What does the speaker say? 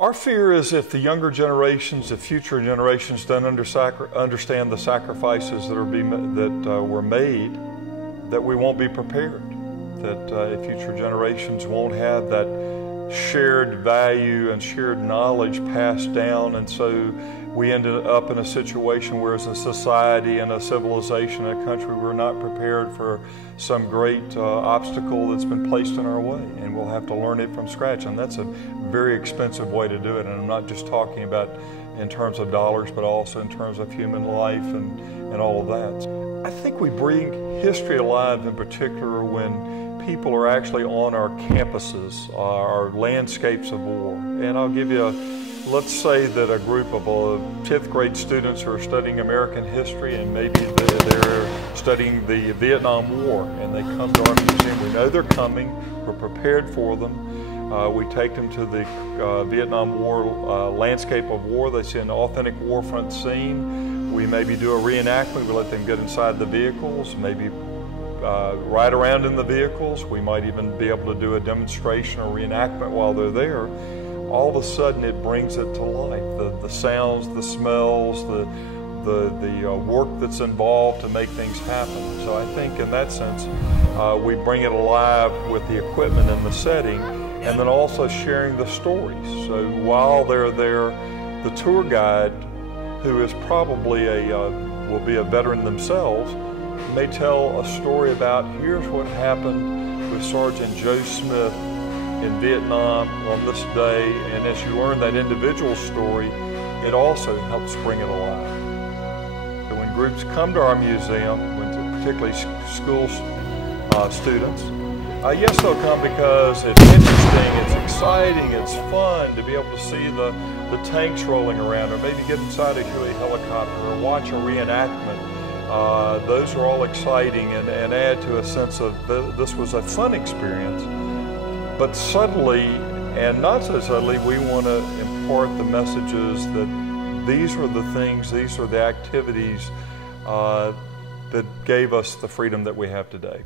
Our fear is if the younger generations, the future generations don't understand the sacrifices that were made, that we won't be prepared, that future generations won't have that shared value and shared knowledge passed down, and so we ended up in a situation where as a society and a civilization, a country, we're not prepared for some great obstacle that's been placed in our way, and we'll have to learn it from scratch. And that's a very expensive way to do it, and I'm not just talking about in terms of dollars, but also in terms of human life and all of that. I think we bring history alive in particular when people are actually on our campuses, our landscapes of war. And I'll give you let's say that a group of 10th grade students who are studying American history, and maybe they're studying the Vietnam War, and they come to our museum. We know they're coming, we're prepared for them. We take them to the Vietnam War landscape of war. They see an authentic warfront scene. We maybe do a reenactment. We let them get inside the vehicles, maybe ride around in the vehicles. We might even be able to do a demonstration or reenactment while they're there. All of a sudden it brings it to life. The sounds, the smells, the work that's involved to make things happen. So I think in that sense we bring it alive with the equipment and the setting, and then also sharing the stories. So while they're there, the tour guide, who is probably will be a veteran themselves, may tell a story about here's what happened with Sergeant Joe Smith in Vietnam on this day, and as you learn that individual story, it also helps bring it alive. So when groups come to our museum, particularly school students, yes, they'll come because it's interesting, it's exciting, it's fun to be able to see the tanks rolling around, or maybe get inside a Huey helicopter or watch a reenactment. Those are all exciting and add to a sense of this was a fun experience. But subtly, and not so subtly, we want to impart the messages that these are the things, these are the activities that gave us the freedom that we have today.